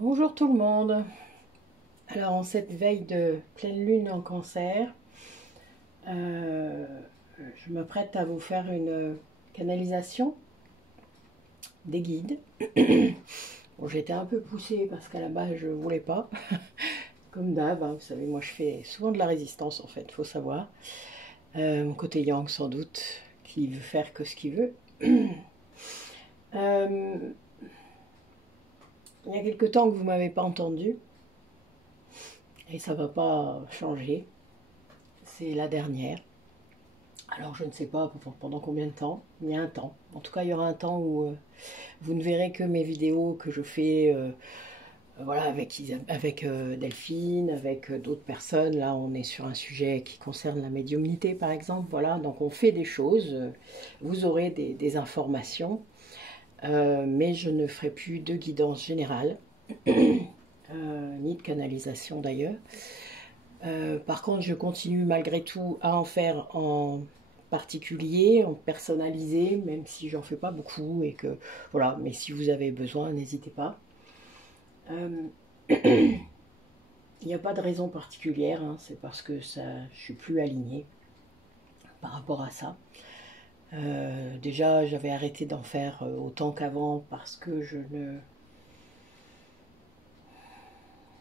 Bonjour tout le monde. Alors en cette veille de pleine lune en cancer, euh, je m'apprête à vous faire une canalisation des guides. Bon, j'étais un peu poussée parce qu'à la base je voulais pas, comme d'hab, hein, vous savez, moi je fais souvent de la résistance en fait, faut savoir. Mon côté yang sans doute, qui veut faire que ce qu'il veut. Euh, il y a quelque temps que vous m'avez pas entendu et ça va pas changer. C'est la dernière. Alors je ne sais pas pendant combien de temps, il y a un temps. En tout cas, il y aura un temps où vous ne verrez que mes vidéos que je fais voilà, avec Delphine, avec d'autres personnes. Là, on est sur un sujet qui concerne la médiumnité, par exemple. Voilà, donc on fait des choses. Vous aurez des informations, mais je ne ferai plus de guidance générale, ni de canalisation d'ailleurs. Par contre, je continue malgré tout à en faire en particulier, en personnalisé, même si j'en fais pas beaucoup et que voilà. Mais si vous avez besoin, n'hésitez pas. Euh, Il n'y a pas de raison particulière, hein, c'est parce que ça, je suis plus alignée par rapport à ça. Déjà, j'avais arrêté d'en faire autant qu'avant parce que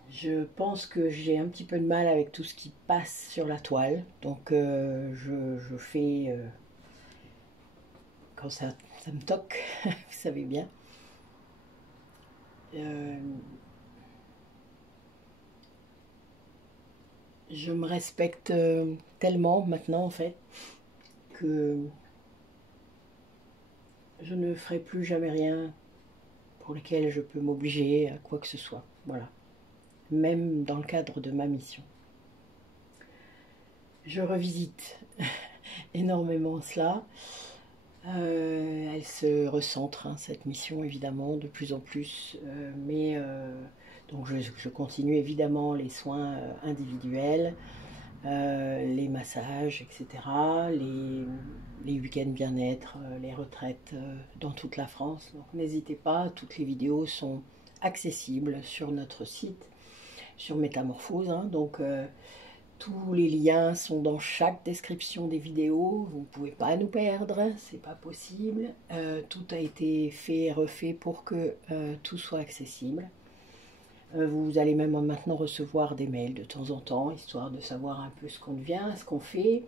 je pense que j'ai un petit peu de mal avec tout ce qui passe sur la toile. Donc, je fais quand ça me toque, vous savez bien. Euh, je me respecte tellement maintenant en fait que je ne ferai plus jamais rien pour lequel je peux m'obliger à quoi que ce soit. Voilà. Même dans le cadre de ma mission. Je revisite énormément cela. Elle se recentre, hein, cette mission, évidemment, de plus en plus. Donc je continue évidemment les soins individuels, les massages, etc., les week-ends bien-être, les retraites dans toute la France. Donc n'hésitez pas, toutes les vidéos sont accessibles sur notre site, sur Métamorphose. Hein, donc tous les liens sont dans chaque description des vidéos. Vous ne pouvez pas nous perdre, c'est pas possible. Tout a été fait et refait pour que tout soit accessible. Vous allez même maintenant recevoir des mails de temps en temps, histoire de savoir un peu ce qu'on devient, ce qu'on fait.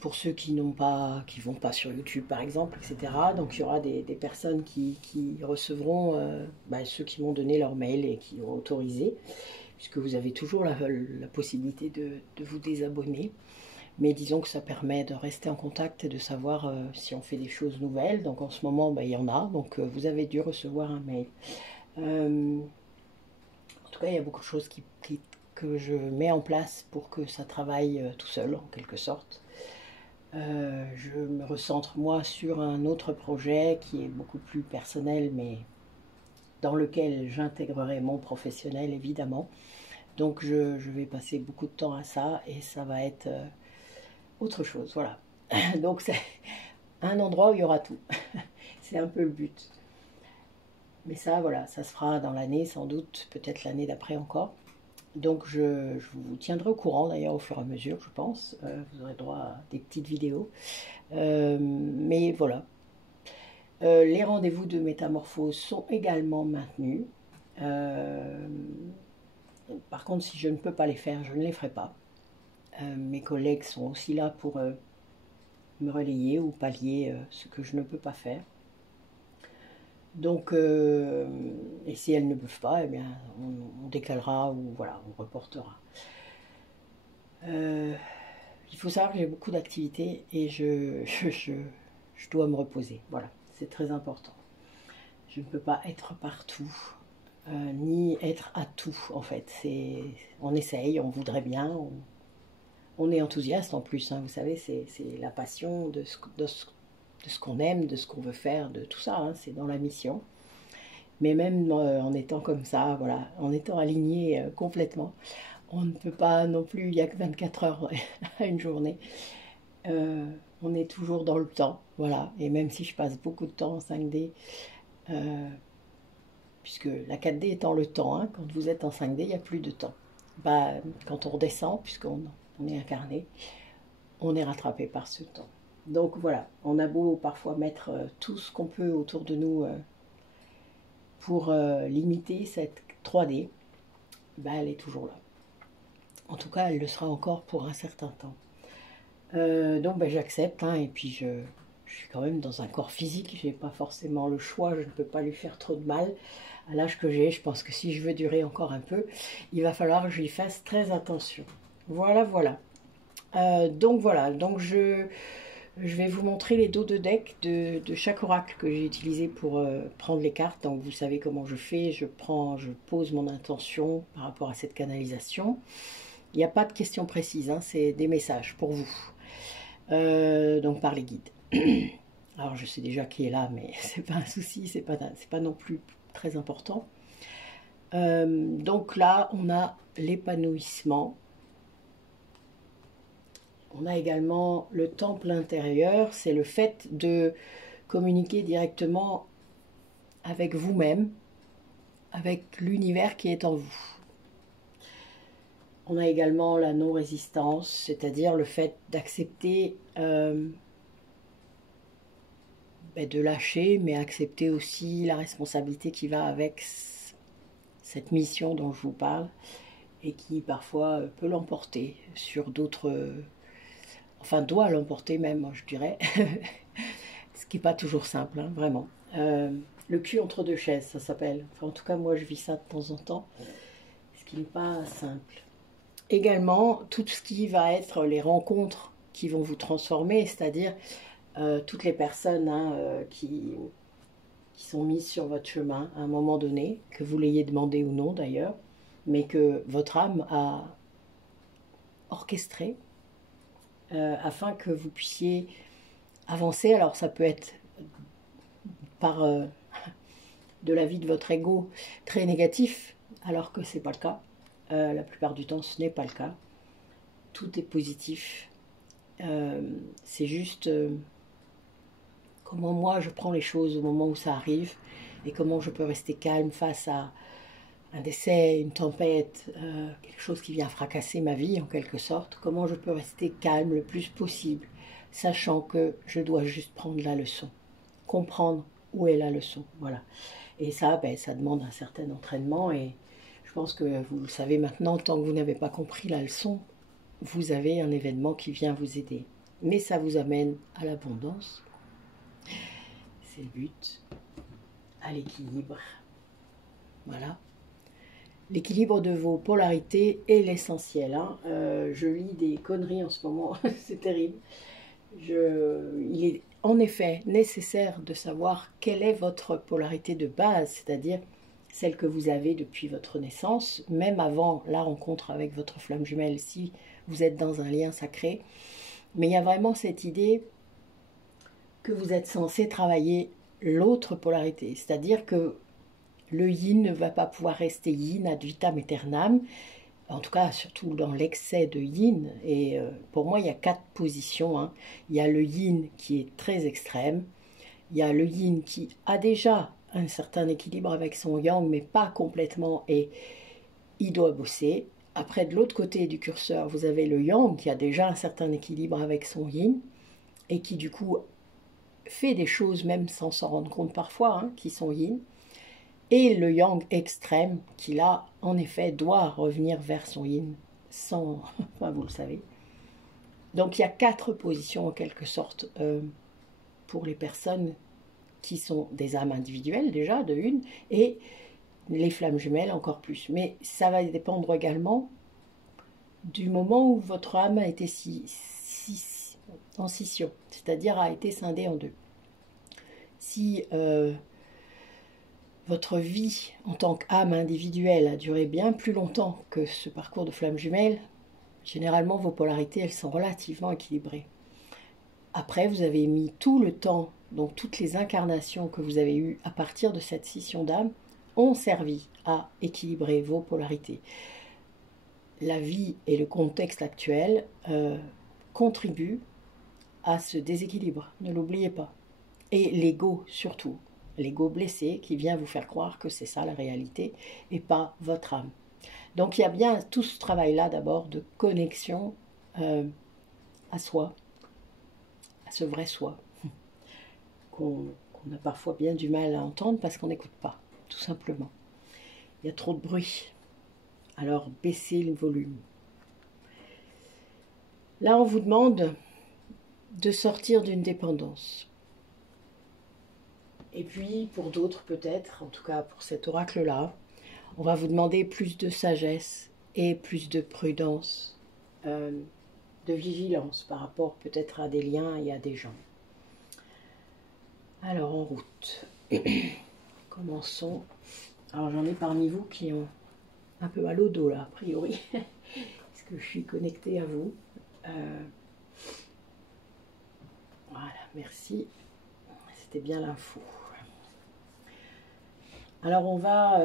Pour ceux qui n'ont pas, qui vont pas sur YouTube par exemple, etc. Donc il y aura des personnes qui recevront ceux qui m'ont donné leur mail et qui ont autorisé, puisque vous avez toujours la possibilité de vous désabonner. Mais disons que ça permet de rester en contact et de savoir si on fait des choses nouvelles. Donc en ce moment, il y en a. Donc vous avez dû recevoir un mail. En tout cas, il y a beaucoup de choses que je mets en place pour que ça travaille tout seul, en quelque sorte. Je me recentre moi sur un autre projet qui est beaucoup plus personnel, mais dans lequel j'intégrerai mon professionnel évidemment. Donc je vais passer beaucoup de temps à ça et ça va être autre chose. Voilà. Donc c'est un endroit où il y aura tout. C'est un peu le but. Mais ça, voilà, ça se fera dans l'année sans doute, peut-être l'année d'après encore. Donc je vous tiendrai au courant d'ailleurs au fur et à mesure, je pense. Vous aurez droit à des petites vidéos. Mais voilà. Les rendez-vous de métamorphose sont également maintenus. Par contre, si je ne peux pas les faire, je ne les ferai pas. Mes collègues sont aussi là pour me relayer ou pallier ce que je ne peux pas faire. Donc, et si elles ne peuvent pas, eh bien, on décalera ou voilà, on reportera. Il faut savoir que j'ai beaucoup d'activités et je dois me reposer. Voilà, c'est très important. Je ne peux pas être partout, ni être à tout en fait. On essaye, on voudrait bien, on est enthousiaste en plus. Hein, vous savez, c'est la passion de ce qu'on aime, de ce qu'on veut faire, de tout ça. Hein, c'est dans la mission. Mais même en étant comme ça, voilà, en étant aligné complètement, on ne peut pas non plus, il n'y a que 24 heures à une journée. On est toujours dans le temps, voilà. Et même si je passe beaucoup de temps en 5D, puisque la 4D étant le temps, hein, quand vous êtes en 5D, il n'y a plus de temps. Bah, quand on redescend, puisqu'on est incarné, on est rattrapé par ce temps. Donc voilà, on a beau parfois mettre tout ce qu'on peut autour de nous pour limiter cette 3D, bah, elle est toujours là. En tout cas, elle le sera encore pour un certain temps. Donc bah, j'accepte, hein, et puis je suis quand même dans un corps physique, je n'ai pas forcément le choix, je ne peux pas lui faire trop de mal. À l'âge que j'ai, je pense que si je veux durer encore un peu, il va falloir que je lui fasse très attention. Voilà, voilà. Donc voilà, donc je vais vous montrer les dos de deck de chaque oracle que j'ai utilisé pour prendre les cartes. Donc vous savez comment je fais, je pose mon intention par rapport à cette canalisation. Il n'y a pas de questions précises, hein, c'est des messages pour vous. Donc par les guides. Alors je sais déjà qui est là, mais c'est pas un souci, c'est pas non plus très important. Donc là, on a l'épanouissement. On a également le temple intérieur, c'est le fait de communiquer directement avec vous-même, avec l'univers qui est en vous. On a également la non-résistance, c'est-à-dire le fait d'accepter, de lâcher, mais accepter aussi la responsabilité qui va avec cette mission dont je vous parle, et qui parfois peut l'emporter sur d'autres... Enfin, doit l'emporter même, je dirais. Ce qui n'est pas toujours simple, hein, vraiment. Le cul entre deux chaises, ça s'appelle. Enfin, en tout cas, moi, je vis ça de temps en temps. Ce qui n'est pas simple. Également, tout ce qui va être les rencontres qui vont vous transformer, c'est-à-dire toutes les personnes qui sont mises sur votre chemin à un moment donné, que vous l'ayez demandé ou non d'ailleurs, mais que votre âme a orchestré afin que vous puissiez avancer. Alors ça peut être par de l'avis de votre ego très négatif, alors que c'est pas le cas. La plupart du temps, ce n'est pas le cas. Tout est positif. C'est juste comment moi je prends les choses au moment où ça arrive et comment je peux rester calme face à un décès, une tempête, quelque chose qui vient fracasser ma vie en quelque sorte. Comment je peux rester calme le plus possible, sachant que je dois juste prendre la leçon, comprendre où est la leçon. Voilà. Et ça, ça demande un certain entraînement et je pense que vous le savez maintenant, tant que vous n'avez pas compris la leçon, vous avez un événement qui vient vous aider. Mais ça vous amène à l'abondance. C'est le but. À l'équilibre. Voilà. L'équilibre de vos polarités est l'essentiel. Hein. Je lis des conneries en ce moment, c'est terrible. Il est en effet nécessaire de savoir quelle est votre polarité de base, c'est-à-dire celle que vous avez depuis votre naissance, même avant la rencontre avec votre flamme jumelle, si vous êtes dans un lien sacré. Mais il y a vraiment cette idée que vous êtes censé travailler l'autre polarité, c'est-à-dire que le yin ne va pas pouvoir rester yin ad vitam aeternam, en tout cas surtout dans l'excès de yin. Et pour moi, il y a 4 positions. Hein. Il y a le yin qui est très extrême, il y a le yin qui a déjà un certain équilibre avec son yang, mais pas complètement, et il doit bosser. Après, de l'autre côté du curseur, vous avez le yang qui a déjà un certain équilibre avec son yin, et qui du coup fait des choses même sans s'en rendre compte parfois, hein, qui sont yin. Et le yang extrême, qui là, en effet, doit revenir vers son yin, sans... enfin, vous le savez. Donc, il y a 4 positions, en quelque sorte, pour les personnes qui sont des âmes individuelles, déjà, de une, et les flammes jumelles, encore plus. Mais ça va dépendre également du moment où votre âme a été en scission, c'est-à-dire a été scindée en deux. Si... votre vie en tant qu'âme individuelle a duré bien plus longtemps que ce parcours de flamme jumelle, généralement vos polarités elles sont relativement équilibrées. Après, vous avez mis tout le temps, donc toutes les incarnations que vous avez eues à partir de cette scission d'âme ont servi à équilibrer vos polarités. La vie et le contexte actuel contribuent à ce déséquilibre, ne l'oubliez pas. Et l'ego surtout. l'ego blessé qui vient vous faire croire que c'est ça la réalité et pas votre âme. Donc il y a bien tout ce travail-là d'abord de connexion à soi, à ce vrai soi, qu'on a parfois bien du mal à entendre parce qu'on n'écoute pas, tout simplement. Il y a trop de bruit, alors baissez le volume. Là, on vous demande de sortir d'une dépendance. Et puis, pour d'autres peut-être, en tout cas pour cet oracle-là, on va vous demander plus de sagesse et plus de prudence, de vigilance par rapport peut-être à des liens et à des gens. Alors, en route. Commençons. Alors, j'en ai parmi vous qui ont un peu mal au dos, là, a priori, parce que je suis connectée à vous. Voilà, merci. C'était bien l'info. Alors, on va...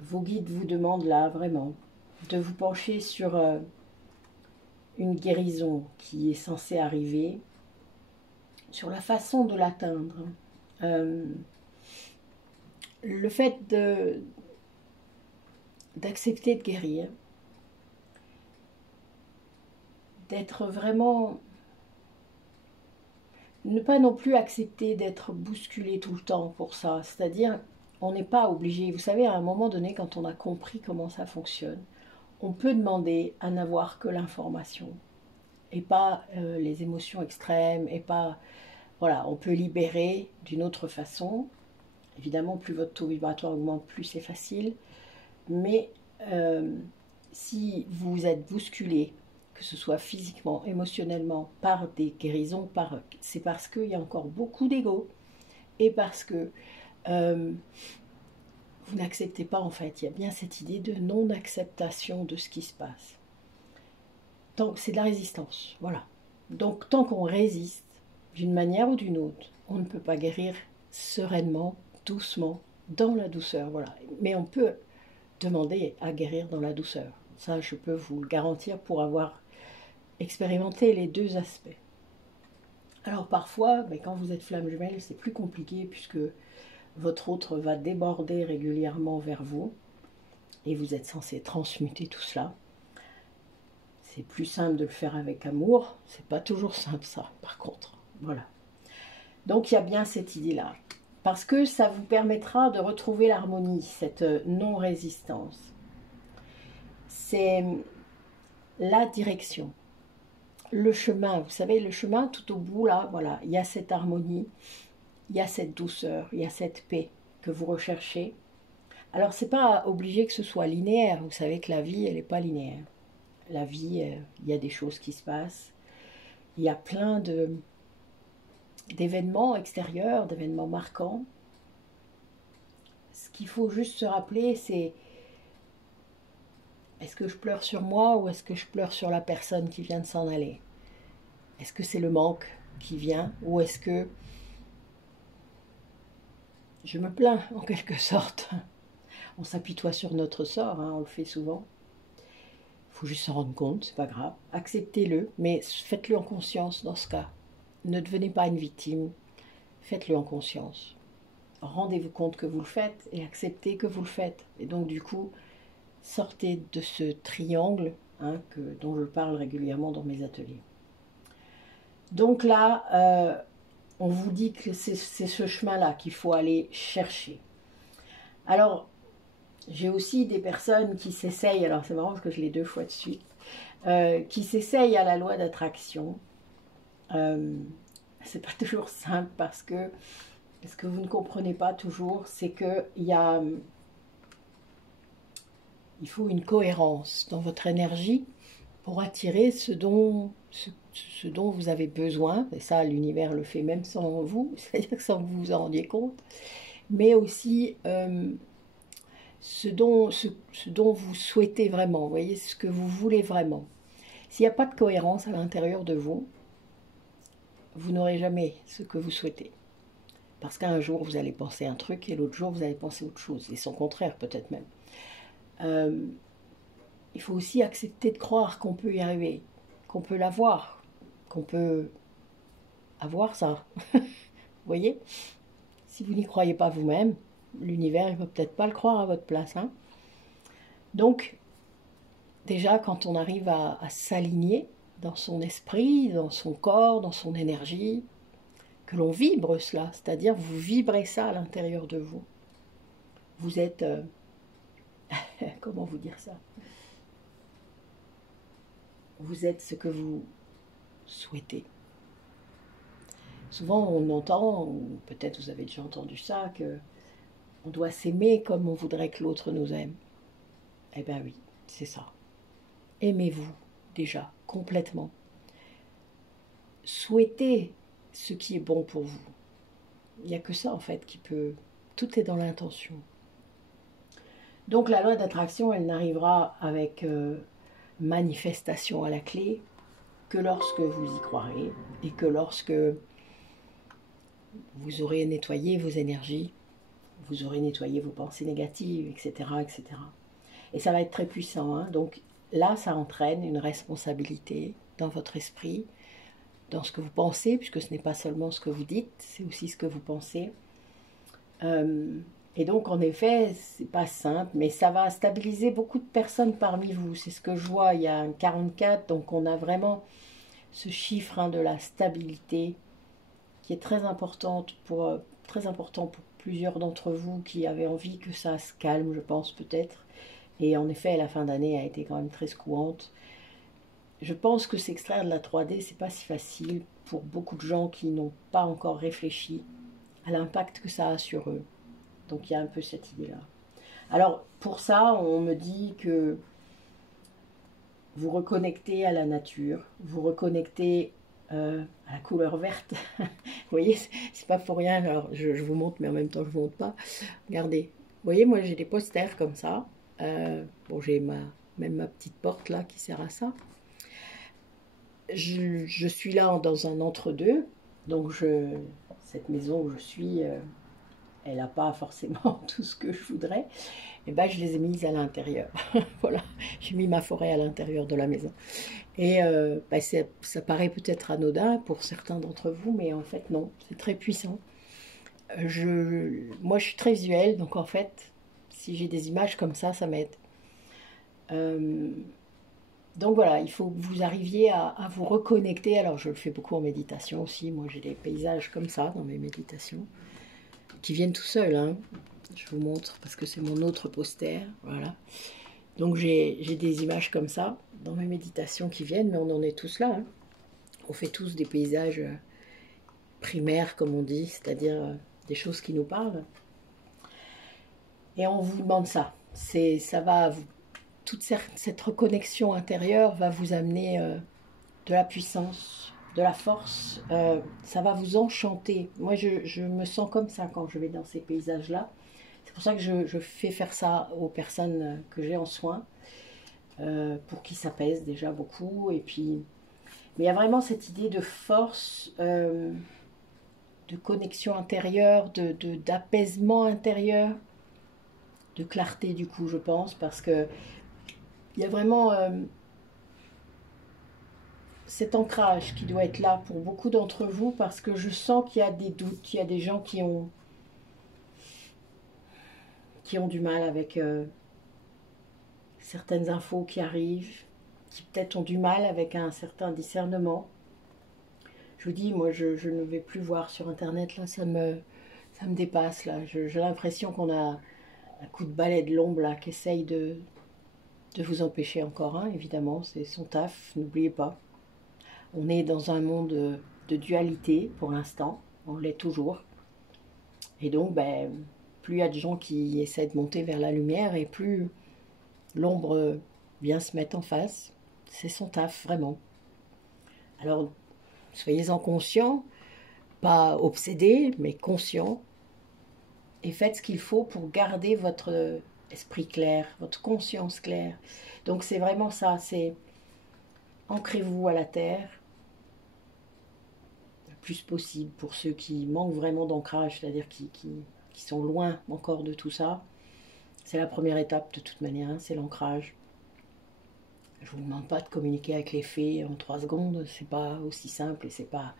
vos guides vous demandent là, vraiment, de vous pencher sur une guérison qui est censée arriver, sur la façon de l'atteindre. Le fait d'accepter de guérir, d'être vraiment... Ne pas non plus accepter d'être bousculé tout le temps pour ça, c'est-à-dire on n'est pas obligé, vous savez, à un moment donné, quand on a compris comment ça fonctionne, on peut demander à n'avoir que l'information et pas les émotions extrêmes, et pas... Voilà, on peut libérer d'une autre façon. Évidemment, plus votre taux vibratoire augmente, plus c'est facile. Mais si vous êtes bousculé, que ce soit physiquement, émotionnellement, par des guérisons, c'est parce qu'il y a encore beaucoup d'ego et parce que vous n'acceptez pas, en fait. Il y a bien cette idée de non-acceptation de ce qui se passe. Donc, c'est de la résistance, voilà. Donc, tant qu'on résiste, d'une manière ou d'une autre, on ne peut pas guérir sereinement, doucement, dans la douceur, voilà. Mais on peut demander à guérir dans la douceur. Ça, je peux vous le garantir pour avoir expérimenté les deux aspects. Alors parfois, quand vous êtes flamme jumelle, c'est plus compliqué puisque votre autre va déborder régulièrement vers vous et vous êtes censé transmuter tout cela. C'est plus simple de le faire avec amour, c'est pas toujours simple ça, par contre. Voilà. Donc il y a bien cette idée-là. Parce que ça vous permettra de retrouver l'harmonie, cette non-résistance. C'est la direction. Le chemin, vous savez, le chemin tout au bout, là, voilà, il y a cette harmonie, il y a cette douceur, il y a cette paix que vous recherchez. Alors, c'est pas obligé que ce soit linéaire. Vous savez que la vie, elle n'est pas linéaire. La vie, il y a des choses qui se passent. Il y a plein d'événements extérieurs, d'événements marquants. Ce qu'il faut juste se rappeler, c'est est-ce que je pleure sur moi ou est-ce que je pleure sur la personne qui vient de s'en aller? Est-ce que c'est le manque qui vient ou est-ce que je me plains en quelque sorte? On s'apitoie sur notre sort, hein, on le fait souvent. Il faut juste s'en rendre compte, c'est pas grave. Acceptez-le, mais faites-le en conscience dans ce cas. Ne devenez pas une victime, faites-le en conscience. Rendez-vous compte que vous le faites et acceptez que vous le faites. Et donc du coup, sortez de ce triangle dont je parle régulièrement dans mes ateliers. Donc là, on vous dit que c'est ce chemin-là qu'il faut aller chercher. Alors, j'ai aussi des personnes qui s'essayent, alors c'est marrant parce que je l'ai 2 fois de suite, qui s'essayent à la loi d'attraction. C'est pas toujours simple parce que ce que vous ne comprenez pas toujours, c'est que il faut une cohérence dans votre énergie pour attirer ce dont vous avez besoin, et ça l'univers le fait même sans vous, c'est-à-dire que sans que vous vous en rendiez compte, mais aussi ce dont vous souhaitez vraiment, vous voyez, ce que vous voulez vraiment. S'il n'y a pas de cohérence à l'intérieur de vous, vous n'aurez jamais ce que vous souhaitez. Parce qu'un jour vous allez penser un truc et l'autre jour vous allez penser autre chose, et son contraire peut-être même. Il faut aussi accepter de croire qu'on peut y arriver, qu'on peut l'avoir, qu'on peut avoir ça. Vous voyez? Si vous n'y croyez pas vous-même, l'univers ne va peut-être pas le croire à votre place. Hein. Donc, déjà, quand on arrive à s'aligner dans son esprit, dans son corps, dans son énergie, que l'on vibre cela, c'est-à-dire vous vibrez ça à l'intérieur de vous. Vous êtes... comment vous dire ça? Vous êtes ce que vous souhaitez. Souvent on entend, ou peut-être vous avez déjà entendu ça, que on doit s'aimer comme on voudrait que l'autre nous aime. Eh bien oui, c'est ça. Aimez-vous déjà, complètement. Souhaitez ce qui est bon pour vous. Il n'y a que ça en fait qui peut... Tout est dans l'intention. Donc la loi d'attraction, elle n'arrivera avec manifestation à la clé que lorsque vous y croirez et que lorsque vous aurez nettoyé vos énergies, vous aurez nettoyé vos pensées négatives, etc. etc. Et ça va être très puissant. Hein. Donc là, ça entraîne une responsabilité dans votre esprit, dans ce que vous pensez, puisque ce n'est pas seulement ce que vous dites, c'est aussi ce que vous pensez. Et donc, en effet, c'est pas simple, mais ça va stabiliser beaucoup de personnes parmi vous. C'est ce que je vois, il y a un 44, donc on a vraiment ce chiffre hein, de la stabilité qui est très important pour plusieurs d'entre vous qui avaient envie que ça se calme, je pense peut-être. Et en effet, la fin d'année a été quand même très secouante. Je pense que s'extraire de la 3D, c'est pas si facile pour beaucoup de gens qui n'ont pas encore réfléchi à l'impact que ça a sur eux. Donc il y a un peu cette idée-là. Alors pour ça, on me dit que vous reconnectez à la nature, vous reconnectez à la couleur verte. Vous voyez, c'est pas pour rien. Alors je vous montre, mais en même temps je vous montre pas. Regardez. Vous voyez, moi j'ai des posters comme ça. Bon, j'ai même ma petite porte là qui sert à ça. Je suis là dans un entre-deux. Donc cette maison où je suis, elle n'a pas forcément tout ce que je voudrais. Et ben je les ai mises à l'intérieur. Voilà, j'ai mis ma forêt à l'intérieur de la maison. Et ben ça paraît peut-être anodin pour certains d'entre vous, mais en fait non, c'est très puissant. Moi je suis très visuelle, donc en fait, si j'ai des images comme ça m'aide. Donc voilà, il faut que vous arriviez à vous reconnecter. Alors je le fais beaucoup en méditation aussi. Moi j'ai des paysages comme ça dans mes méditations qui viennent tout seuls. Hein. Je vous montre parce que c'est mon autre poster. Voilà. Donc j'ai des images comme ça dans mes méditations qui viennent, mais on en est tous là. Hein. On fait tous des paysages primaires, comme on dit, c'est-à-dire des choses qui nous parlent. Et on vous demande ça. Ça va toute cette reconnexion intérieure va vous amener de la puissance, de la force. Ça va vous enchanter. Moi, je me sens comme ça quand je vais dans ces paysages-là. C'est pour ça que je fais faire ça aux personnes que j'ai en soins, pour qu'ils s'apaisent déjà beaucoup. Et puis, mais il y a vraiment cette idée de force, de connexion intérieure, d'apaisement intérieur, de clarté du coup, je pense, parce que il y a vraiment cet ancrage qui doit être là pour beaucoup d'entre vous, parce que je sens qu'il y a des doutes, il y a des gens qui ont du mal avec certaines infos qui arrivent, qui peut-être ont du mal avec un certain discernement. Je vous dis, moi je ne vais plus voir sur internet, là ça me dépasse, là. J'ai l'impression qu'on a un coup de balai de l'ombre là qui essaye de vous empêcher encore, hein, évidemment, c'est son taf, n'oubliez pas. On est dans un monde de dualité pour l'instant, on l'est toujours. Et donc, ben, plus il y a de gens qui essaient de monter vers la lumière et plus l'ombre vient se mettre en face. C'est son taf, vraiment. Alors, soyez-en conscients, pas obsédés, mais conscients. Et faites ce qu'il faut pour garder votre esprit clair, votre conscience claire. Donc c'est vraiment ça, c'est ancrez-vous à la terre le plus possible pour ceux qui manquent vraiment d'ancrage, c'est-à-dire qui sont loin encore de tout ça. C'est la première étape de toute manière, hein, c'est l'ancrage. Je ne vous demande pas de communiquer avec les fées en 3 secondes, c'est pas aussi simple et c'est pas...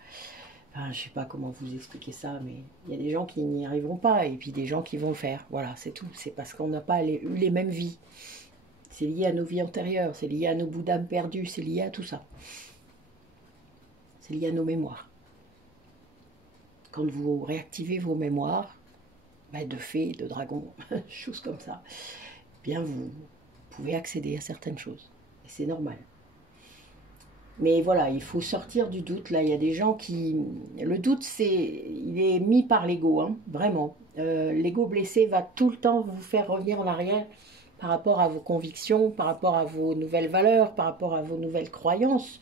Enfin, je sais pas comment vous expliquer ça, mais il y a des gens qui n'y arriveront pas et puis des gens qui vont le faire. Voilà, c'est tout. C'est parce qu'on n'a pas eu les mêmes vies. C'est lié à nos vies antérieures, c'est lié à nos bouts d'âme perdus, c'est lié à tout ça. C'est lié à nos mémoires. Quand vous réactivez vos mémoires, de fées, de dragons, choses comme ça, bien vous pouvez accéder à certaines choses. Et c'est normal. Mais voilà, il faut sortir du doute. Là, il y a des gens qui... Le doute, il est mis par l'ego, hein, vraiment. L'ego blessé va tout le temps vous faire revenir en arrière par rapport à vos convictions, par rapport à vos nouvelles valeurs, par rapport à vos nouvelles croyances.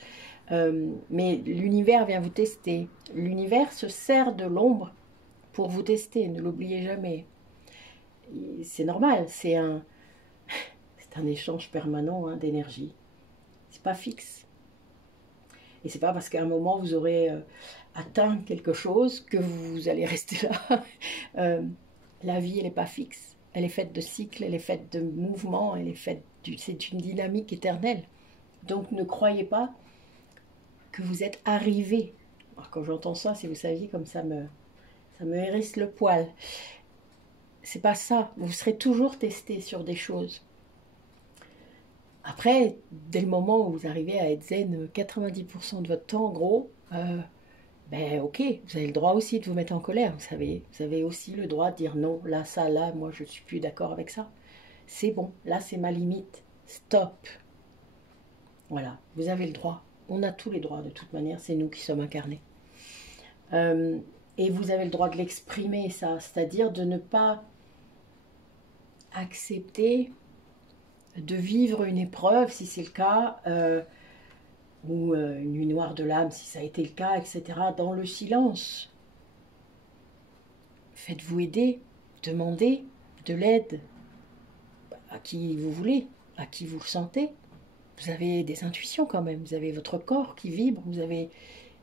Mais l'univers vient vous tester. L'univers se sert de l'ombre pour vous tester, ne l'oubliez jamais. C'est normal, c'est un échange permanent hein, d'énergie. C'est pas fixe. Et c'est pas parce qu'à un moment vous aurez atteint quelque chose que vous allez rester là. La vie, elle n'est pas fixe. Elle est faite de cycles, elle est faite de mouvements, c'est une dynamique éternelle. Donc ne croyez pas que vous êtes arrivé. Alors, quand j'entends ça, si vous saviez comme ça me hérisse le poil. C'est pas ça. Vous serez toujours testé sur des choses. Après, dès le moment où vous arrivez à être zen 90% de votre temps, en gros, ok, vous avez le droit aussi de vous mettre en colère. Vous avez aussi le droit de dire non, là, ça, là, moi, je ne suis plus d'accord avec ça. C'est bon, là, c'est ma limite. Stop. Voilà, vous avez le droit. On a tous les droits, de toute manière, c'est nous qui sommes incarnés. Et vous avez le droit de l'exprimer, ça, c'est-à-dire de ne pas accepter de vivre une épreuve, si c'est le cas, ou une nuit noire de l'âme, si ça a été le cas, etc., dans le silence. Faites-vous aider, demandez de l'aide à qui vous voulez, à qui vous le sentez. Vous avez des intuitions quand même, vous avez votre corps qui vibre, vous avez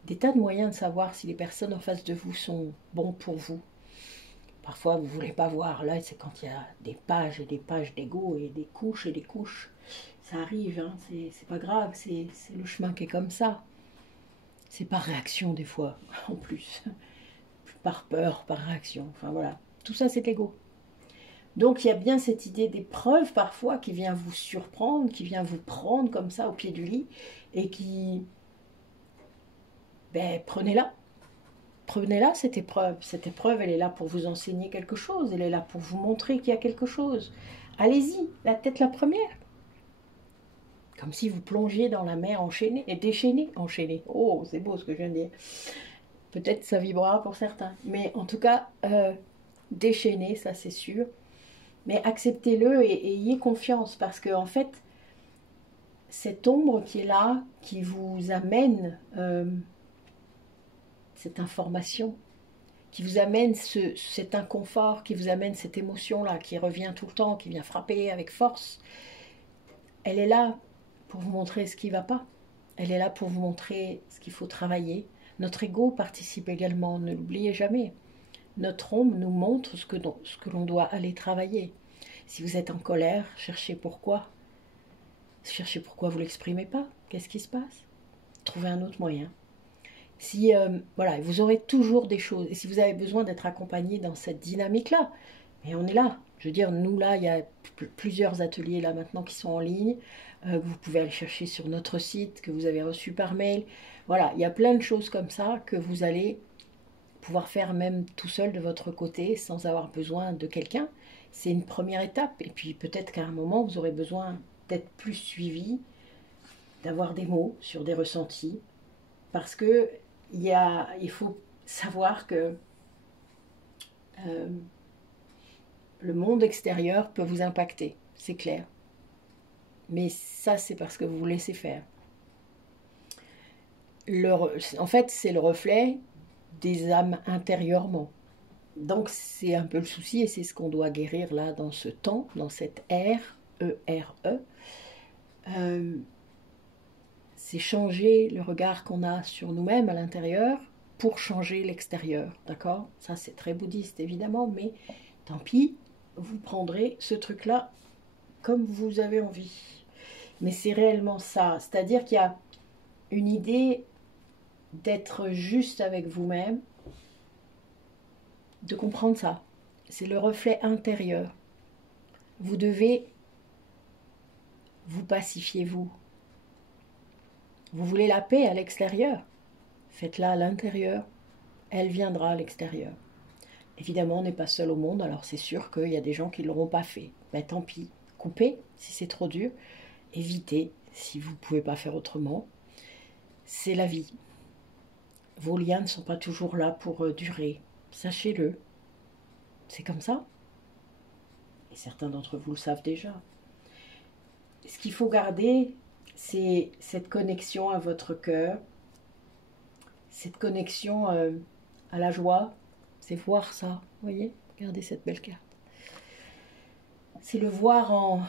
des tas de moyens de savoir si les personnes en face de vous sont bons pour vous. Parfois, vous ne voulez pas voir. Là, c'est quand il y a des pages et des pages d'ego et des couches et des couches. Ça arrive, hein, c'est pas grave, c'est le chemin qui est comme ça. C'est par réaction des fois, en plus. Par peur, par réaction. Enfin voilà, tout ça c'est l'ego. Donc il y a bien cette idée d'épreuve parfois qui vient vous surprendre, qui vient vous prendre comme ça au pied du lit et qui... prenez-la. Prenez-la cette épreuve. Cette épreuve, elle est là pour vous enseigner quelque chose. Elle est là pour vous montrer qu'il y a quelque chose. Allez-y, la tête la première. Comme si vous plongiez dans la mer enchaînée et déchaînée. Enchaînée. Oh, c'est beau ce que je viens de dire. Peut-être ça vibrera pour certains. Mais en tout cas, déchaîné, ça c'est sûr. Mais acceptez-le et ayez confiance. Parce que en fait, cette ombre qui est là, qui vous amène... cette information, qui vous amène cet inconfort, qui vous amène cette émotion-là, qui revient tout le temps, qui vient frapper avec force, elle est là pour vous montrer ce qui ne va pas. Elle est là pour vous montrer ce qu'il faut travailler. Notre ego participe également, ne l'oubliez jamais. Notre ombre nous montre ce que l'on doit aller travailler. Si vous êtes en colère, cherchez pourquoi. Cherchez pourquoi vous ne l'exprimez pas. Qu'est-ce qui se passe? Trouvez un autre moyen. Si, voilà, vous aurez toujours des choses. Et si vous avez besoin d'être accompagné dans cette dynamique-là, et on est là. Je veux dire, nous là, il y a plusieurs ateliers là maintenant qui sont en ligne, que vous pouvez aller chercher sur notre site, que vous avez reçu par mail. Voilà, il y a plein de choses comme ça que vous allez pouvoir faire même tout seul de votre côté, sans avoir besoin de quelqu'un. C'est une première étape. Et puis peut-être qu'à un moment, vous aurez besoin d'être plus suivi, d'avoir des mots sur des ressentis, parce que il faut savoir que le monde extérieur peut vous impacter, c'est clair. Mais ça, c'est parce que vous vous laissez faire. En fait, c'est le reflet des âmes intérieurement. Donc, c'est un peu le souci et c'est ce qu'on doit guérir là dans ce temps, dans cette ère, E-R-E. C'est changer le regard qu'on a sur nous-mêmes à l'intérieur pour changer l'extérieur, d'accord? Ça, c'est très bouddhiste, évidemment, mais tant pis, vous prendrez ce truc-là comme vous avez envie. Mais c'est réellement ça, c'est-à-dire qu'il y a une idée d'être juste avec vous-même, de comprendre ça. C'est le reflet intérieur. Vous devez vous pacifier, vous. Vous voulez la paix à l'extérieur, faites-la à l'intérieur, elle viendra à l'extérieur. Évidemment, on n'est pas seul au monde, alors c'est sûr qu'il y a des gens qui ne l'auront pas fait. Ben, tant pis, coupez si c'est trop dur, évitez si vous ne pouvez pas faire autrement. C'est la vie. Vos liens ne sont pas toujours là pour durer, sachez-le. C'est comme ça. Et certains d'entre vous le savent déjà. Ce qu'il faut garder, c'est cette connexion à votre cœur, cette connexion à la joie, c'est voir ça, vous voyez, regardez cette belle carte. C'est le voir en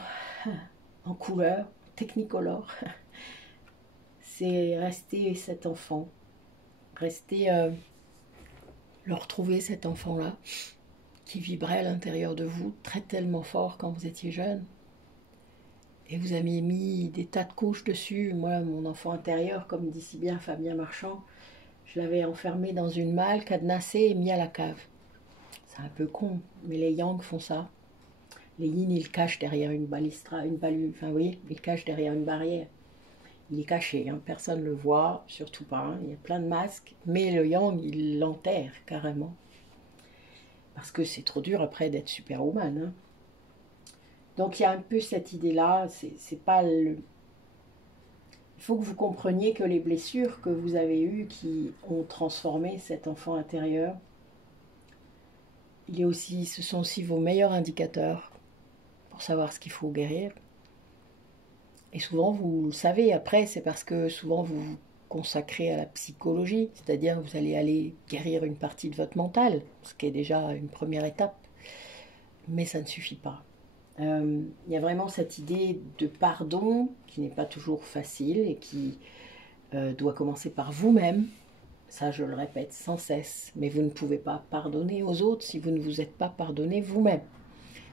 couleur, technicolore. C'est rester cet enfant, rester, le retrouver cet enfant-là, qui vibrait à l'intérieur de vous, très tellement fort quand vous étiez jeune. Et vous avez mis des tas de couches dessus. Moi, mon enfant intérieur, comme dit si bien Fabien Marchand, je l'avais enfermé dans une malle, cadenassé et mis à la cave. C'est un peu con, mais les Yang font ça. Les Yin, ils cachent derrière une balustre, enfin oui, ils cachent derrière une barrière. Il est caché, hein, personne ne le voit, surtout pas. Hein, il y a plein de masques, mais le Yang, il l'enterre carrément. Parce que c'est trop dur après d'être superwoman. Hein. Donc il y a un peu cette idée-là, c'est pas le... Il faut que vous compreniez que les blessures que vous avez eues qui ont transformé cet enfant intérieur, ce sont aussi vos meilleurs indicateurs pour savoir ce qu'il faut guérir. Et souvent, vous le savez, après, c'est parce que souvent vous vous consacrez à la psychologie, c'est-à-dire que vous allez aller guérir une partie de votre mental, ce qui est déjà une première étape. Mais ça ne suffit pas. Il y a vraiment cette idée de pardon qui n'est pas toujours facile et qui doit commencer par vous-même. Ça, je le répète sans cesse. Mais vous ne pouvez pas pardonner aux autres si vous ne vous êtes pas pardonné vous-même.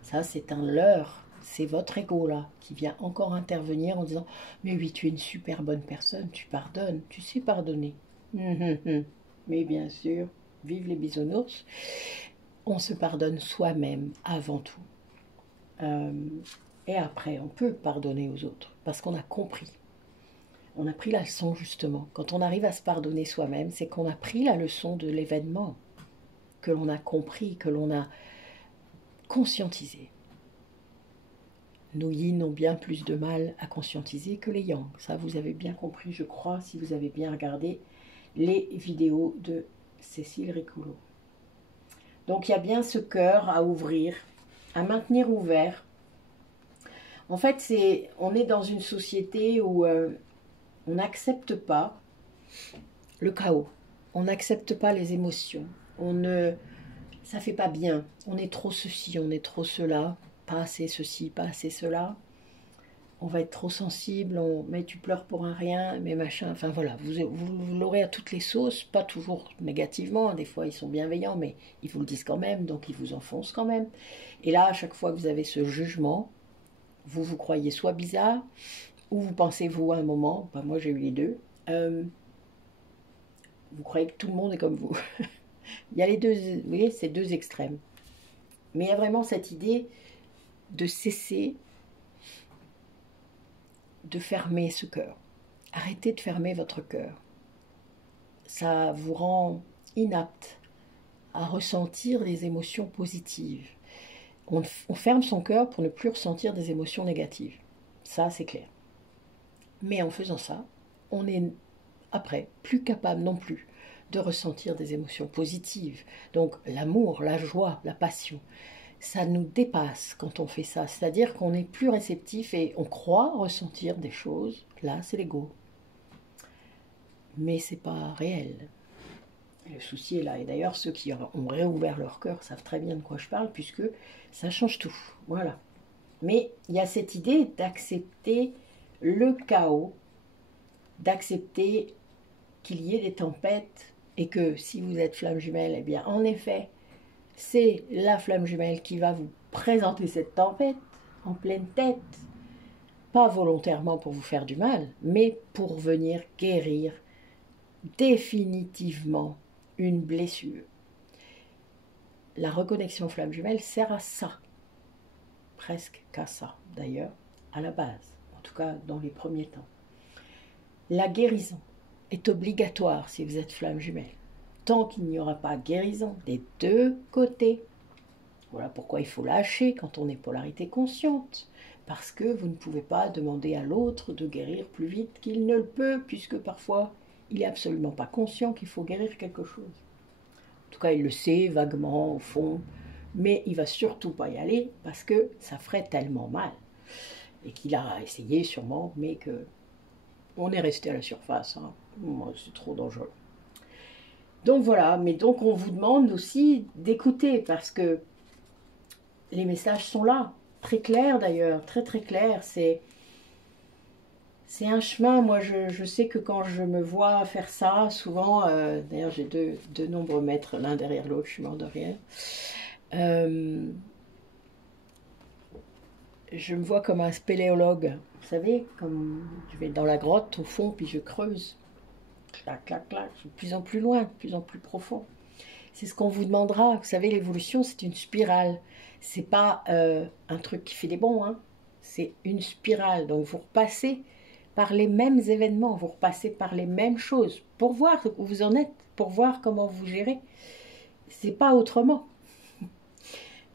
Ça, c'est un leurre. C'est votre ego là qui vient encore intervenir en disant « Mais oui, tu es une super bonne personne, tu pardonnes, tu sais pardonner. » Mais bien sûr, vive les bisounours. On se pardonne soi-même avant tout. Et après, on peut pardonner aux autres parce qu'on a compris. On a pris la leçon justement. Quand on arrive à se pardonner soi-même, c'est qu'on a pris la leçon de l'événement, que l'on a compris, que l'on a conscientisé. Nos yin ont bien plus de mal à conscientiser que les yang. Ça, vous avez bien compris, je crois, si vous avez bien regardé les vidéos de Cécile Ricoulot. Donc, il y a bien ce cœur à ouvrir, à maintenir ouvert. En fait, on est dans une société où on n'accepte pas le chaos, on n'accepte pas les émotions, ça fait pas bien, on est trop ceci, on est trop cela, pas assez ceci, pas assez cela, on va être trop sensible, mais tu pleures pour un rien, mais machin, enfin voilà, vous l'aurez à toutes les sauces, pas toujours négativement, des fois ils sont bienveillants, mais ils vous le disent quand même, donc ils vous enfoncent quand même. Et là, à chaque fois que vous avez ce jugement, vous vous croyez soit bizarre, ou vous pensez vous à un moment, ben moi j'ai eu les deux, vous croyez que tout le monde est comme vous. Il y a les deux, vous voyez, ces deux extrêmes. Mais il y a vraiment cette idée de cesser de fermer ce cœur. Arrêtez de fermer votre cœur. Ça vous rend inapte à ressentir des émotions positives. On ferme son cœur pour ne plus ressentir des émotions négatives. Ça, c'est clair. Mais en faisant ça, on est après plus capable non plus de ressentir des émotions positives. Donc l'amour, la joie, la passion, ça nous dépasse quand on fait ça. C'est-à-dire qu'on est plus réceptif et on croit ressentir des choses. Là, c'est l'ego. Mais c'est pas réel. Le souci est là. Et d'ailleurs, ceux qui ont réouvert leur cœur savent très bien de quoi je parle, puisque ça change tout. Voilà. Mais il y a cette idée d'accepter le chaos, d'accepter qu'il y ait des tempêtes, et que si vous êtes flamme jumelle, eh bien, en effet, c'est la flamme jumelle qui va vous présenter cette tempête en pleine tête, pas volontairement pour vous faire du mal, mais pour venir guérir définitivement une blessure. La reconnexion flamme jumelle sert à ça, presque qu'à ça d'ailleurs, à la base, en tout cas dans les premiers temps. La guérison est obligatoire si vous êtes flamme jumelle. Tant qu'il n'y aura pas guérison des deux côtés, voilà pourquoi il faut lâcher quand on est polarité consciente, parce que vous ne pouvez pas demander à l'autre de guérir plus vite qu'il ne le peut, puisque parfois il n'est absolument pas conscient qu'il faut guérir quelque chose. En tout cas, il le sait vaguement au fond, mais il ne va surtout pas y aller parce que ça ferait tellement mal. Et qu'il a essayé sûrement, mais que on est resté à la surface. Hein. C'est trop dangereux. Donc voilà, mais donc on vous demande aussi d'écouter parce que les messages sont là, très clairs d'ailleurs, très très clairs. C'est un chemin. Moi, je sais que quand je me vois faire ça, souvent, d'ailleurs j'ai deux nombreux maîtres l'un derrière l'autre, je suis mort de rire. Je me vois comme un spéléologue, vous savez, comme je vais dans la grotte au fond, puis je creuse. Clac, clac, clac, de plus en plus loin, de plus en plus profond. C'est ce qu'on vous demandera. Vous savez, l'évolution, c'est une spirale. C'est pas un truc qui fait des bons, hein. C'est une spirale. Donc, vous repassez par les mêmes événements, vous repassez par les mêmes choses pour voir où vous en êtes, pour voir comment vous gérez. C'est pas autrement.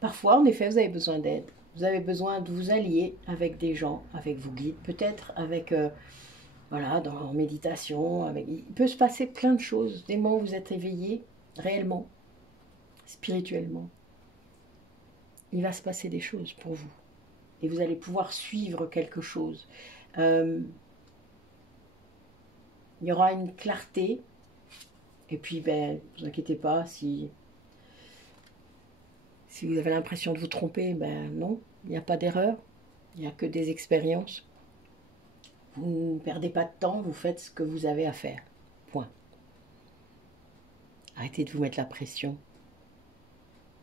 Parfois, en effet, vous avez besoin d'aide. Vous avez besoin de vous allier avec des gens, avec vos guides, peut-être avec... voilà, en méditation, il peut se passer plein de choses, des moments où vous êtes éveillé, réellement, spirituellement. Il va se passer des choses pour vous. Et vous allez pouvoir suivre quelque chose. Il y aura une clarté. Et puis, ben, ne vous inquiétez pas, si vous avez l'impression de vous tromper, ben non, il n'y a pas d'erreur. Il n'y a que des expériences. Vous ne perdez pas de temps, vous faites ce que vous avez à faire. Point. Arrêtez de vous mettre la pression.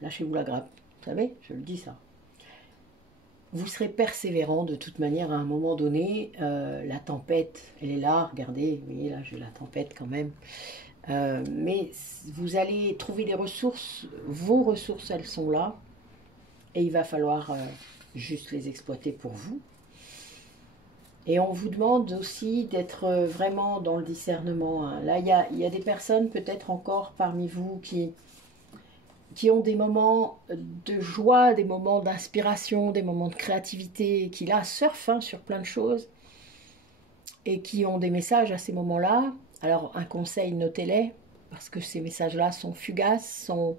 Lâchez-vous la grappe. Vous savez, je le dis ça. Vous serez persévérant de toute manière à un moment donné. La tempête, elle est là, regardez, vous voyez là, j'ai la tempête quand même. Mais vous allez trouver des ressources, vos ressources, elles sont là. Et il va falloir juste les exploiter pour vous. Et on vous demande aussi d'être vraiment dans le discernement. Hein. Là, il y a des personnes peut-être encore parmi vous qui ont des moments de joie, des moments d'inspiration, des moments de créativité, qui là surfent hein, sur plein de choses et qui ont des messages à ces moments-là. Alors un conseil, notez-les, parce que ces messages-là sont fugaces, sont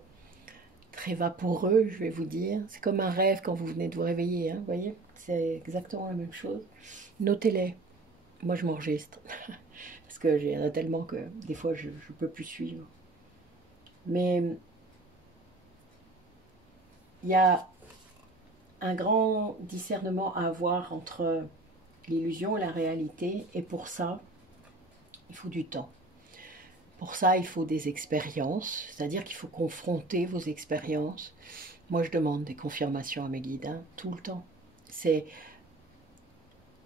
très vaporeux, je vais vous dire. C'est comme un rêve quand vous venez de vous réveiller, hein, vous voyez, c'est exactement la même chose. Notez-les. Moi, je m'enregistre parce que il y en a tellement que des fois, je ne peux plus suivre. Mais il y a un grand discernement à avoir entre l'illusion et la réalité. Et pour ça, il faut du temps. Pour ça, il faut des expériences. C'est-à-dire qu'il faut confronter vos expériences. Moi, je demande des confirmations à mes guides, hein, tout le temps.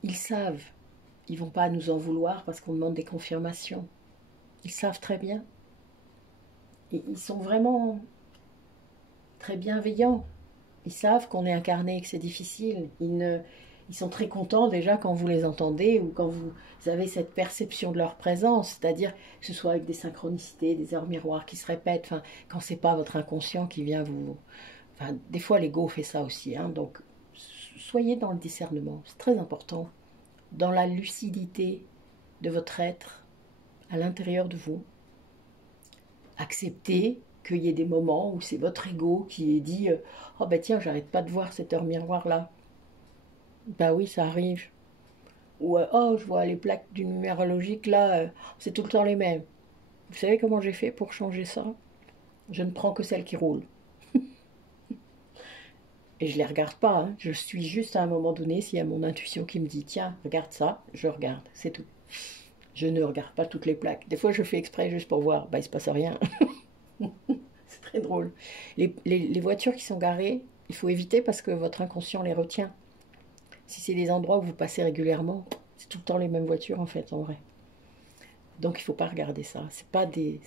Ils savent. Ils ne vont pas nous en vouloir parce qu'on demande des confirmations. Ils savent très bien. Et ils sont vraiment très bienveillants. Ils savent qu'on est incarné et que c'est difficile. Ils sont très contents déjà quand vous les entendez ou quand vous avez cette perception de leur présence, c'est-à-dire que ce soit avec des synchronicités, des heures miroirs qui se répètent, enfin, quand c'est pas votre inconscient qui vient vous... Enfin, des fois l'ego fait ça aussi, hein, donc soyez dans le discernement, c'est très important, dans la lucidité de votre être à l'intérieur de vous. Acceptez qu'il y ait des moments où c'est votre ego qui est dit « Oh ben tiens, j'arrête pas de voir cette heure miroir-là. » Ben oui, ça arrive. Ou « Oh, je vois les plaques du numérologique là, c'est tout le temps les mêmes. » Vous savez comment j'ai fait pour changer ça? Je ne prends que celles qui roulent. Et je ne les regarde pas, hein. Je suis juste à un moment donné, s'il y a mon intuition qui me dit « Tiens, regarde ça », je regarde, c'est tout. Je ne regarde pas toutes les plaques. Des fois, je fais exprès juste pour voir. Ben, il ne se passe rien. C'est très drôle. Les voitures qui sont garées, il faut éviter parce que votre inconscient les retient. Si c'est des endroits où vous passez régulièrement, c'est tout le temps les mêmes voitures en fait, en vrai. Donc il ne faut pas regarder ça. C'est pas des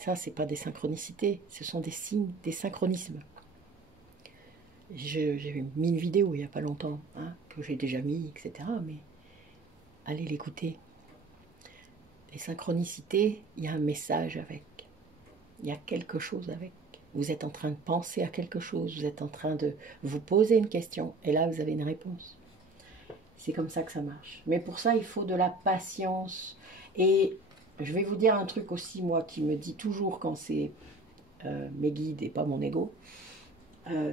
synchronicités, ce sont des signes, des synchronismes. J'ai mis une vidéo il n'y a pas longtemps, hein, que j'ai déjà mis, etc. Mais allez l'écouter. Les synchronicités, il y a un message avec. Il y a quelque chose avec. Vous êtes en train de penser à quelque chose, vous êtes en train de vous poser une question, et là vous avez une réponse. C'est comme ça que ça marche. Mais pour ça, il faut de la patience. Et je vais vous dire un truc aussi, moi, qui me dit toujours quand c'est mes guides et pas mon ego,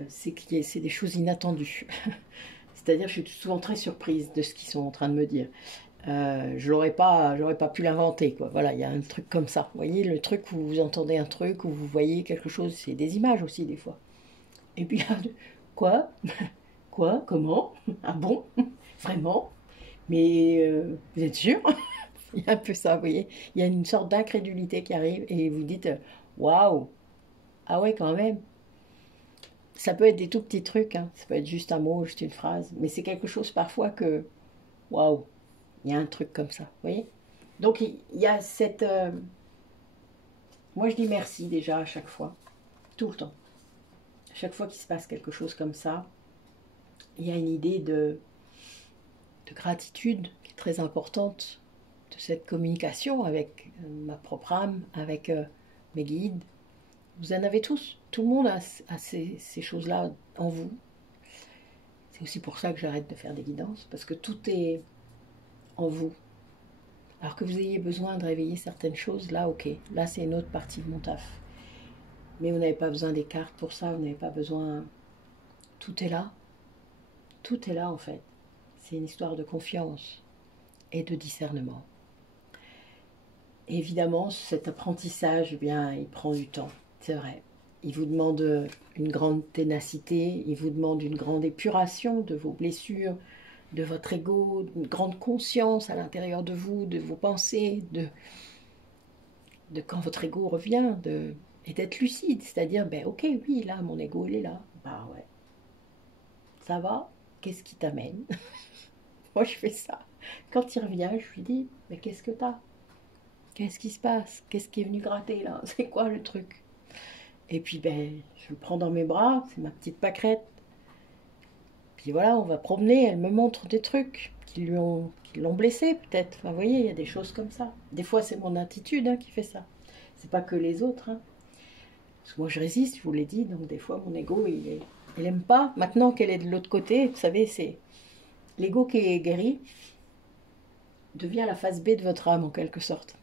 c'est que c'est des choses inattendues. C'est-à-dire je suis souvent très surprise de ce qu'ils sont en train de me dire. J'aurais pas pu l'inventer, quoi. Voilà, il y a un truc comme ça. Vous voyez, le truc où vous entendez un truc, où vous voyez quelque chose, c'est des images aussi, des fois. Et puis, quoi? Quoi? Comment? Ah bon? Vraiment? Mais vous êtes sûr? Il y a un peu ça, vous voyez. Il y a une sorte d'incrédulité qui arrive et vous dites waouh, ah ouais, quand même. Ça peut être des tout petits trucs, hein. Ça peut être juste un mot, juste une phrase, mais c'est quelque chose parfois que waouh, il y a un truc comme ça, vous voyez. Donc il y a cette. Moi je dis merci déjà à chaque fois, tout le temps. À chaque fois qu'il se passe quelque chose comme ça, il y a une idée de gratitude qui est très importante, de cette communication avec ma propre âme, avec mes guides. Vous en avez tous. Tout le monde a ces choses-là en vous. C'est aussi pour ça que j'arrête de faire des guidances, parce que tout est en vous. Alors que vous ayez besoin de réveiller certaines choses, là, ok. Là, c'est une autre partie de mon taf. Mais vous n'avez pas besoin des cartes pour ça, vous n'avez pas besoin... Tout est là. Tout est là, en fait. C'est une histoire de confiance et de discernement. Et évidemment, cet apprentissage, eh bien, il prend du temps. C'est vrai. Il vous demande une grande ténacité, il vous demande une grande épuration de vos blessures, de votre ego, une grande conscience à l'intérieur de vous, de vos pensées, de quand votre ego revient, et d'être lucide, c'est-à-dire, ben ok, oui, là, mon ego, il est là. Bah ouais. Ça va? Qu'est-ce qui t'amène? Moi, je fais ça. Quand il revient, je lui dis, mais qu'est-ce que t'as? Qu'est-ce qui se passe? Qu'est-ce qui est venu gratter là? C'est quoi le truc? Et puis ben, je le prends dans mes bras, c'est ma petite pâquerette. Puis voilà, on va promener, elle me montre des trucs qui l'ont blessé peut-être. Enfin, vous voyez, il y a des choses comme ça. Des fois, c'est mon attitude hein, qui fait ça. C'est pas que les autres. Hein. Parce que moi, je résiste, je vous l'ai dit, donc des fois, mon ego, il aime pas. Maintenant qu'elle est de l'autre côté, vous savez, c'est l'ego qui est guéri devient la face B de votre âme en quelque sorte.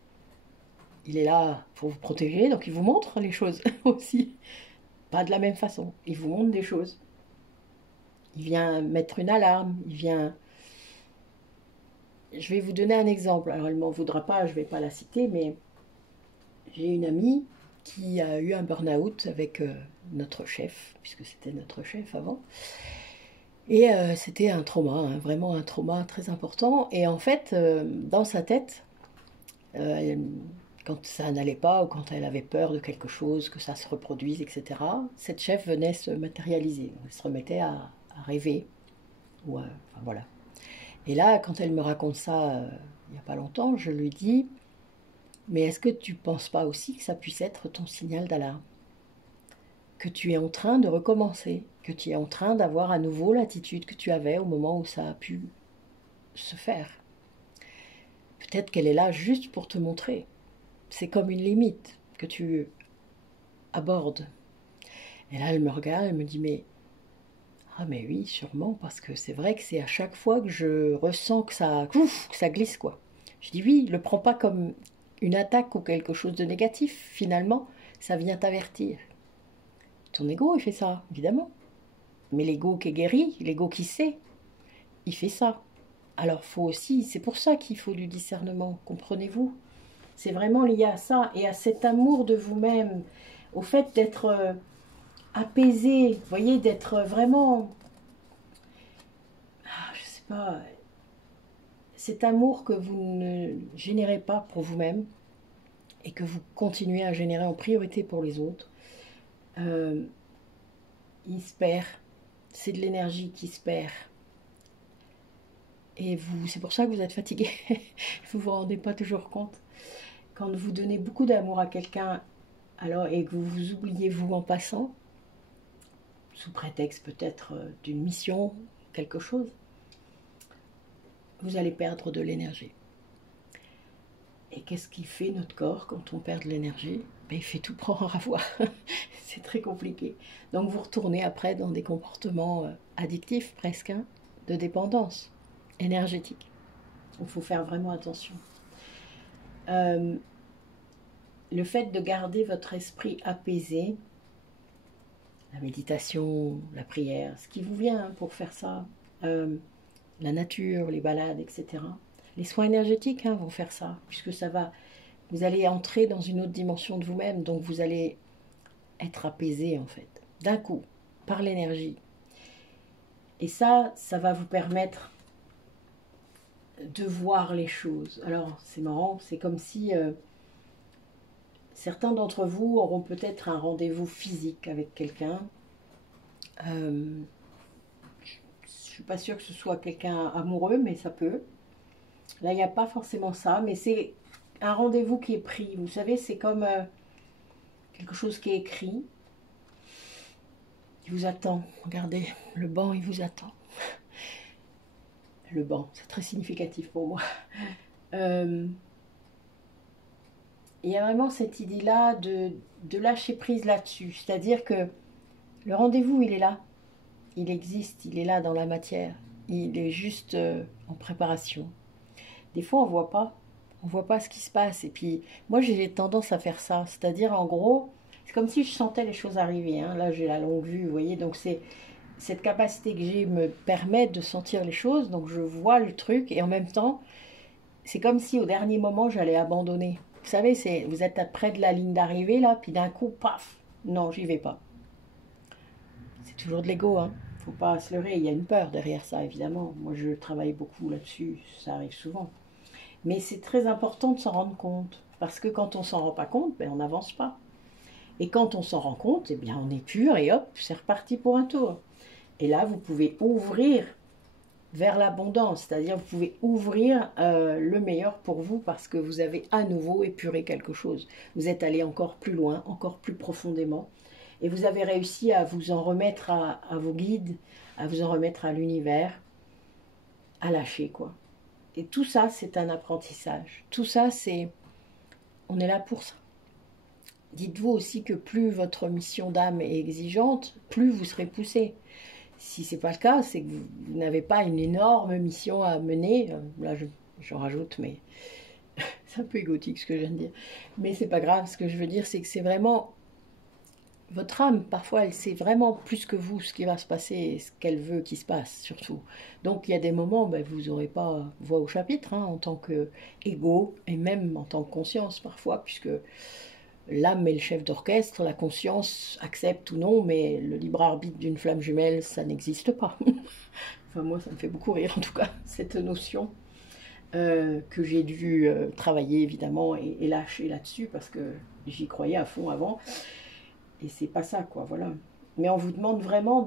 Il est là pour vous protéger, donc il vous montre les choses aussi. Pas de la même façon. Il vous montre des choses. Il vient mettre une alarme. Il vient... Je vais vous donner un exemple. Alors, elle ne m'en voudra pas, je ne vais pas la citer, mais j'ai une amie qui a eu un burn-out avec notre chef, puisque c'était notre chef avant. Et c'était un trauma, hein, vraiment un trauma très important. Et en fait, dans sa tête, quand ça n'allait pas ou quand elle avait peur de quelque chose, que ça se reproduise, etc., cette chef venait se matérialiser. Elle se remettait à rêver. Ou enfin, voilà. Et là, quand elle me raconte ça il n'y a pas longtemps, je lui dis, mais est-ce que tu ne penses pas aussi que ça puisse être ton signal d'alarme? Que tu es en train de recommencer, que tu es en train d'avoir à nouveau l'attitude que tu avais au moment où ça a pu se faire. Peut-être qu'elle est là juste pour te montrer. C'est comme une limite que tu abordes. Et là, elle me regarde, elle me dit, mais... Ah mais oui, sûrement, parce que c'est vrai que c'est à chaque fois que je ressens que ça glisse, quoi. Je dis oui, le prends pas comme une attaque ou quelque chose de négatif, finalement, ça vient t'avertir. Ton ego, il fait ça, évidemment. Mais l'ego qui est guéri, l'ego qui sait, il fait ça. Alors faut aussi, c'est pour ça qu'il faut du discernement, comprenez-vous? C'est vraiment lié à ça et à cet amour de vous-même, au fait d'être apaisé, vous voyez, d'être vraiment, je sais pas, cet amour que vous ne générez pas pour vous-même et que vous continuez à générer en priorité pour les autres, il se perd. C'est de l'énergie qui se perd. Et c'est pour ça que vous êtes fatigué. Vous vous rendez pas toujours compte. quand vous donnez beaucoup d'amour à quelqu'un, alors et que vous vous oubliez vous en passant, sous prétexte peut-être d'une mission, quelque chose, vous allez perdre de l'énergie. Et qu'est-ce qui fait notre corps quand on perd de l'énergie? Ben, il fait tout prendre à voir. C'est très compliqué. Donc vous retournez après dans des comportements addictifs presque, hein, de dépendance énergétique. Il faut faire vraiment attention. Le fait de garder votre esprit apaisé, la méditation, la prière, ce qui vous vient hein, pour faire ça, la nature, les balades, etc. Les soins énergétiques hein, vont faire ça, puisque ça va, vous allez entrer dans une autre dimension de vous-même, donc vous allez être apaisé en fait, d'un coup, par l'énergie. Et ça va vous permettre de voir les choses. Alors, c'est marrant, c'est comme si certains d'entre vous auront peut-être un rendez-vous physique avec quelqu'un. Je ne suis pas sûre que ce soit quelqu'un amoureux, mais ça peut. Là, il n'y a pas forcément ça, mais c'est un rendez-vous qui est pris. Vous savez, c'est comme quelque chose qui est écrit. Il vous attend. Regardez, le banc, il vous attend. Le banc, c'est très significatif pour moi. Il y a vraiment cette idée-là de lâcher prise là-dessus. C'est-à-dire que le rendez-vous, il est là. Il existe, il est là dans la matière. Il est juste en préparation. Des fois, on voit pas. On voit pas ce qui se passe. Et puis, moi, j'ai tendance à faire ça. C'est-à-dire, en gros, c'est comme si je sentais les choses arriver. Hein. Là, j'ai la longue vue, vous voyez. Donc, c'est cette capacité que j'ai me permet de sentir les choses. Donc, je vois le truc. Et en même temps, c'est comme si au dernier moment, j'allais abandonner. Vous savez, vous êtes près de la ligne d'arrivée, là. Puis d'un coup, paf, non, j'y vais pas. C'est toujours de l'ego, hein. Faut pas se leurrer. Il y a une peur derrière ça, évidemment. Moi, je travaille beaucoup là-dessus. Ça arrive souvent. Mais c'est très important de s'en rendre compte. Parce que quand on s'en rend pas compte, ben, on n'avance pas. Et quand on s'en rend compte, eh bien, on est pur et hop, c'est reparti pour un tour. Et là, vous pouvez ouvrir vers l'abondance. C'est-à-dire, vous pouvez ouvrir le meilleur pour vous parce que vous avez à nouveau épuré quelque chose. Vous êtes allé encore plus loin, encore plus profondément. Et vous avez réussi à vous en remettre à vos guides, à vous en remettre à l'univers, à lâcher, quoi. Et tout ça, c'est un apprentissage. Tout ça, c'est... On est là pour ça. Dites-vous aussi que plus votre mission d'âme est exigeante, plus vous serez poussé. Si ce n'est pas le cas, c'est que vous n'avez pas une énorme mission à mener. Là, j'en rajoute, mais c'est un peu égotique ce que je viens de dire. Mais c'est pas grave, ce que je veux dire, c'est que c'est vraiment... Votre âme, parfois, elle sait vraiment plus que vous ce qui va se passer et ce qu'elle veut qu'il se passe, surtout. Donc, il y a des moments, ben, vous n'aurez pas voix au chapitre, hein, en tant qu'ego, et même en tant que conscience, parfois, puisque l'âme est le chef d'orchestre, la conscience accepte ou non, mais le libre arbitre d'une flamme jumelle, ça n'existe pas. Enfin, moi, ça me fait beaucoup rire, en tout cas, cette notion que j'ai dû travailler, évidemment, et lâcher là-dessus, parce que j'y croyais à fond avant. Et c'est pas ça, quoi, voilà. Mais on vous demande vraiment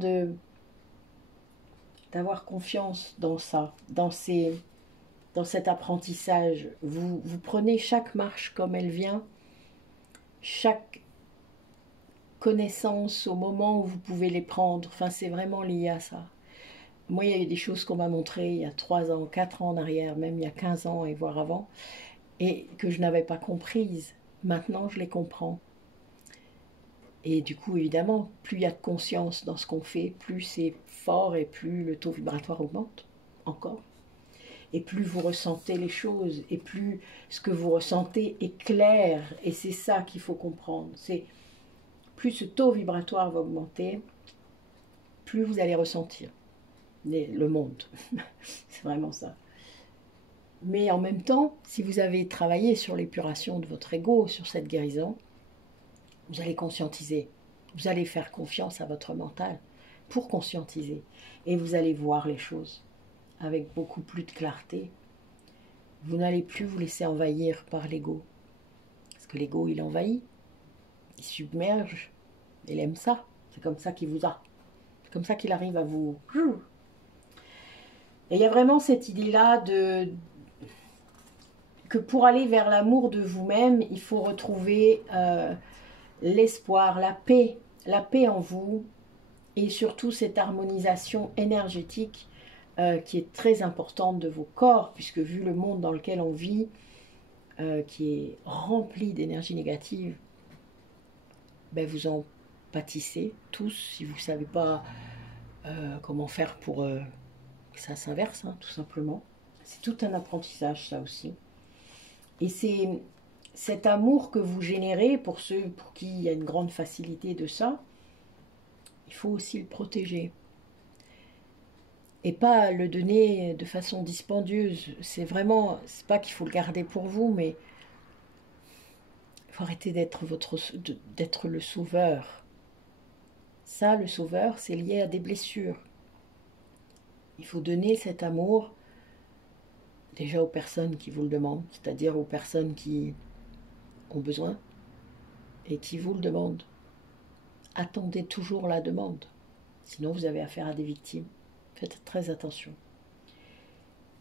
d'avoir confiance dans ça, dans cet apprentissage. Vous prenez chaque marche comme elle vient, chaque connaissance au moment où vous pouvez les prendre. Enfin, c'est vraiment lié à ça. Moi, il y a eu des choses qu'on m'a montrées il y a 3 ans, 4 ans en arrière, même il y a 15 ans et voire avant, et que je n'avais pas comprises. Maintenant, je les comprends. Et du coup, évidemment, plus il y a de conscience dans ce qu'on fait, plus c'est fort et plus le taux vibratoire augmente encore. Et plus vous ressentez les choses, et plus ce que vous ressentez est clair. Et c'est ça qu'il faut comprendre. C'est plus ce taux vibratoire va augmenter, plus vous allez ressentir le monde. C'est vraiment ça. Mais en même temps, si vous avez travaillé sur l'épuration de votre ego, sur cette guérison, vous allez conscientiser, vous allez faire confiance à votre mental pour conscientiser. Et vous allez voir les choses avec beaucoup plus de clarté. Vous n'allez plus vous laisser envahir par l'ego. Parce que l'ego, il envahit, il submerge, il aime ça. C'est comme ça qu'il vous a. C'est comme ça qu'il arrive à vous... Et il y a vraiment cette idée-là que pour aller vers l'amour de vous-même, il faut retrouver l'espoir, la paix en vous, et surtout cette harmonisation énergétique qui est très importante de vos corps, puisque vu le monde dans lequel on vit, qui est rempli d'énergie négative, ben vous en pâtissez tous, si vous ne savez pas comment faire pour que ça s'inverse, hein, tout simplement. C'est tout un apprentissage, ça aussi. Et c'est cet amour que vous générez, pour ceux pour qui il y a une grande facilité de ça, il faut aussi le protéger. Et pas le donner de façon dispendieuse. C'est vraiment, c'est pas qu'il faut le garder pour vous, mais il faut arrêter d'être le sauveur. Ça, le sauveur, c'est lié à des blessures. Il faut donner cet amour déjà aux personnes qui vous le demandent, c'est-à-dire aux personnes qui ont besoin et qui vous le demandent. Attendez toujours la demande, sinon vous avez affaire à des victimes. Faites très attention.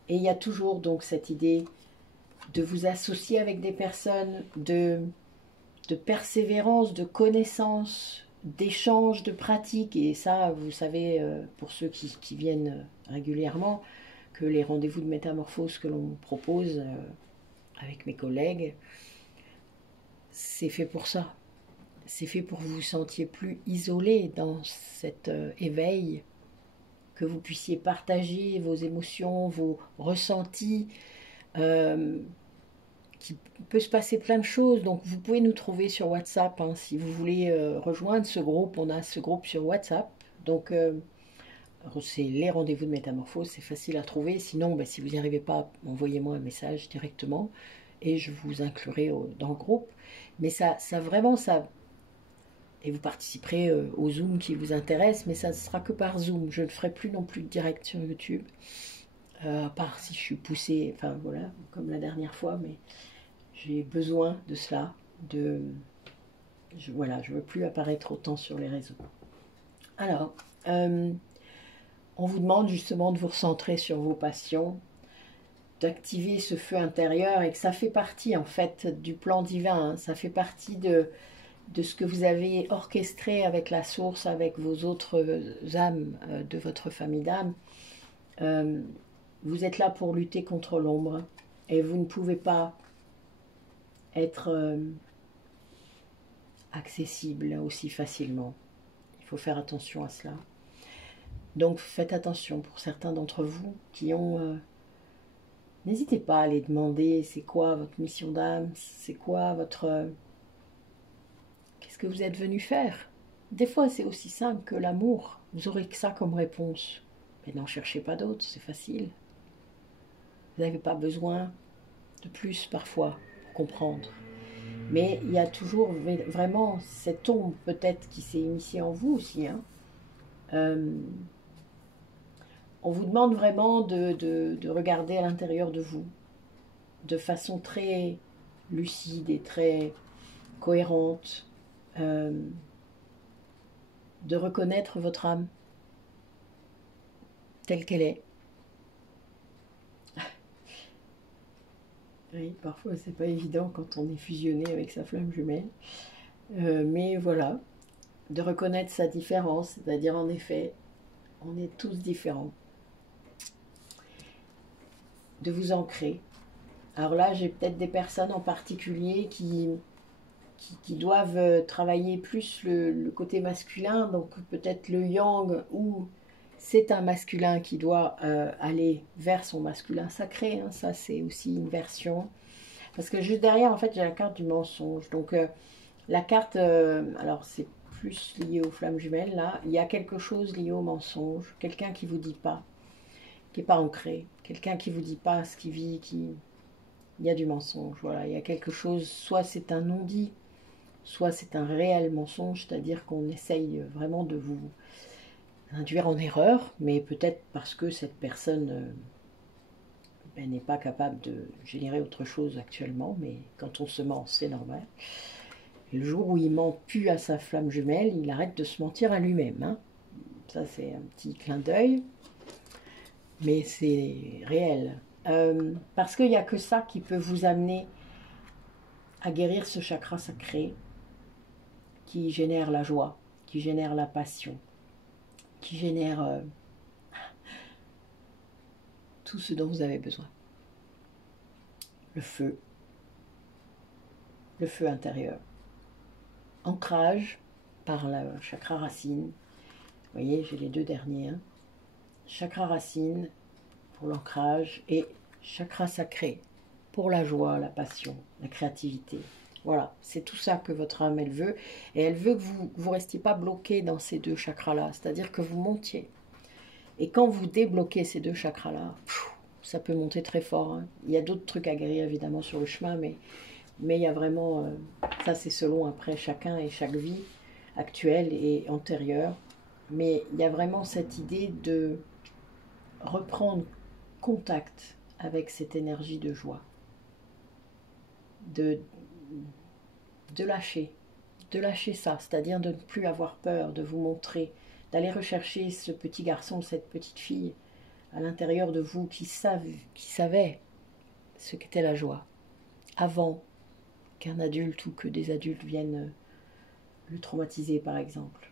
Et il y a toujours donc cette idée de vous associer avec des personnes, de persévérance, de connaissance, d'échange, de pratique. Et ça, vous savez, pour ceux qui viennent régulièrement, que les rendez-vous de métamorphose que l'on propose avec mes collègues, c'est fait pour ça. C'est fait pour que vous vous sentiez plus isolé dans cet éveil, que vous puissiez partager vos émotions, vos ressentis, qu'il peut se passer plein de choses. Donc vous pouvez nous trouver sur WhatsApp, hein, si vous voulez rejoindre ce groupe. On a ce groupe sur WhatsApp, donc c'est les rendez-vous de métamorphose, c'est facile à trouver. Sinon, ben, si vous n'y arrivez pas, envoyez-moi un message directement et je vous inclurai dans le groupe. Mais ça vraiment, ça... Et vous participerez au Zoom qui vous intéresse, mais ça ne sera que par Zoom. Je ne ferai plus non plus de direct sur YouTube, à part si je suis poussée, enfin voilà, comme la dernière fois, mais j'ai besoin de cela. Voilà, je ne veux plus apparaître autant sur les réseaux. Alors, on vous demande justement de vous recentrer sur vos passions, d'activer ce feu intérieur, et que ça fait partie en fait du plan divin, hein, ça fait partie de ce que vous avez orchestré avec la source, avec vos autres âmes de votre famille d'âmes. Vous êtes là pour lutter contre l'ombre et vous ne pouvez pas être accessible aussi facilement. Il faut faire attention à cela. Donc faites attention pour certains d'entre vous qui ont... N'hésitez pas à les demander, c'est quoi votre mission d'âme, c'est quoi votre... Qu'est-ce que vous êtes venu faire? Des fois, c'est aussi simple que l'amour. Vous aurez que ça comme réponse. Mais n'en cherchez pas d'autres, c'est facile. Vous n'avez pas besoin de plus parfois pour comprendre. Mais il y a toujours vraiment cette ombre peut-être qui s'est initiée en vous aussi. Hein. On vous demande vraiment de regarder à l'intérieur de vous de façon très lucide et très cohérente. De reconnaître votre âme telle qu'elle est. Oui, parfois c'est pas évident quand on est fusionné avec sa flamme jumelle, mais voilà, de reconnaître sa différence, c'est-à-dire en effet, on est tous différents. De vous ancrer. Alors là, j'ai peut-être des personnes en particulier qui doivent travailler plus le côté masculin, donc peut-être le yang, ou c'est un masculin qui doit aller vers son masculin sacré, hein, ça c'est aussi une version, parce que juste derrière en fait j'ai la carte du mensonge, donc la carte, alors c'est plus lié aux flammes jumelles, là, il y a quelque chose lié au mensonge, quelqu'un qui vous dit pas, qui n'est pas ancré, quelqu'un qui vous dit pas ce qu'il vit, il y a du mensonge, voilà, il y a quelque chose, soit c'est un non-dit, soit c'est un réel mensonge, c'est-à-dire qu'on essaye vraiment de vous induire en erreur, mais peut-être parce que cette personne n'est pas capable de générer autre chose actuellement, mais quand on se ment, c'est normal. Et le jour où il ment plus à sa flamme jumelle, il arrête de se mentir à lui-même. Hein. Ça, c'est un petit clin d'œil, mais c'est réel. Parce qu'il n'y a que ça qui peut vous amener à guérir ce chakra sacré qui génère la joie, qui génère la passion, qui génère tout ce dont vous avez besoin. Le feu intérieur. Ancrage par le chakra racine. Vous voyez, j'ai les deux derniers. Hein. Chakra racine pour l'ancrage et chakra sacré pour la joie, la passion, la créativité. Voilà, c'est tout ça que votre âme, elle veut. Et elle veut que vous ne restiez pas bloqué dans ces deux chakras-là, c'est-à-dire que vous montiez. Et quand vous débloquez ces deux chakras-là, ça peut monter très fort. Hein. Il y a d'autres trucs à guérir, évidemment, sur le chemin, mais il y a vraiment... ça, c'est selon après chacun et chaque vie actuelle et antérieure. Mais il y a vraiment cette idée de reprendre contact avec cette énergie de joie. De lâcher ça, c'est-à-dire de ne plus avoir peur, de vous montrer, d'aller rechercher ce petit garçon, cette petite fille à l'intérieur de vous qui savait ce qu'était la joie, avant qu'un adulte ou que des adultes viennent le traumatiser par exemple.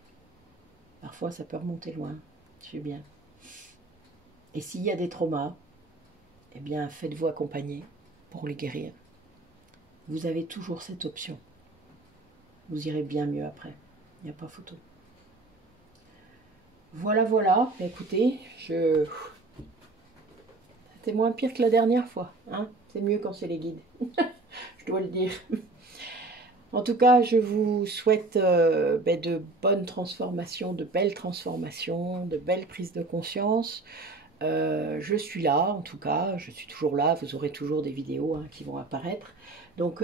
Parfois ça peut remonter loin, je sais bien. Et s'il y a des traumas, eh bien faites-vous accompagner pour les guérir. Vous avez toujours cette option. Vous irez bien mieux après. Il n'y a pas photo. Voilà, voilà. Écoutez, c'était moins pire que la dernière fois. Hein, c'est mieux quand c'est les guides. Je dois le dire. En tout cas, je vous souhaite de bonnes transformations, de belles transformations, de belles prises de conscience. Je suis là, en tout cas, je suis toujours là, vous aurez toujours des vidéos hein, qui vont apparaître. Donc,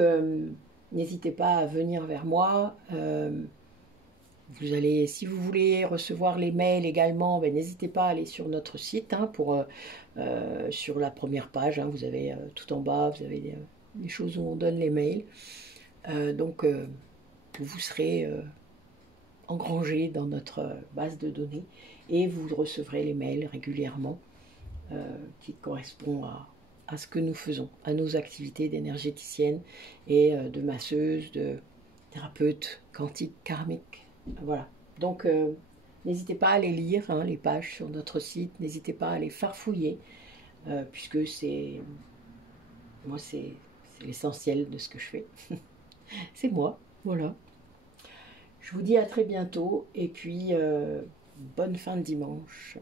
n'hésitez pas à venir vers moi. Vous allez, si vous voulez recevoir les mails également, n'hésitez pas à aller sur notre site, hein, sur la première page, hein, vous avez tout en bas, vous avez les choses où on donne les mails. Donc, vous serez engrangé dans notre base de données et vous recevrez les mails régulièrement qui correspondent à ce que nous faisons, à nos activités d'énergéticienne et de masseuse, de thérapeute quantique karmique. Voilà. Donc, n'hésitez pas à les lire, hein, les pages sur notre site. N'hésitez pas à les farfouiller, puisque moi, c'est l'essentiel de ce que je fais. C'est moi, voilà. Je vous dis à très bientôt, et puis bonne fin de dimanche.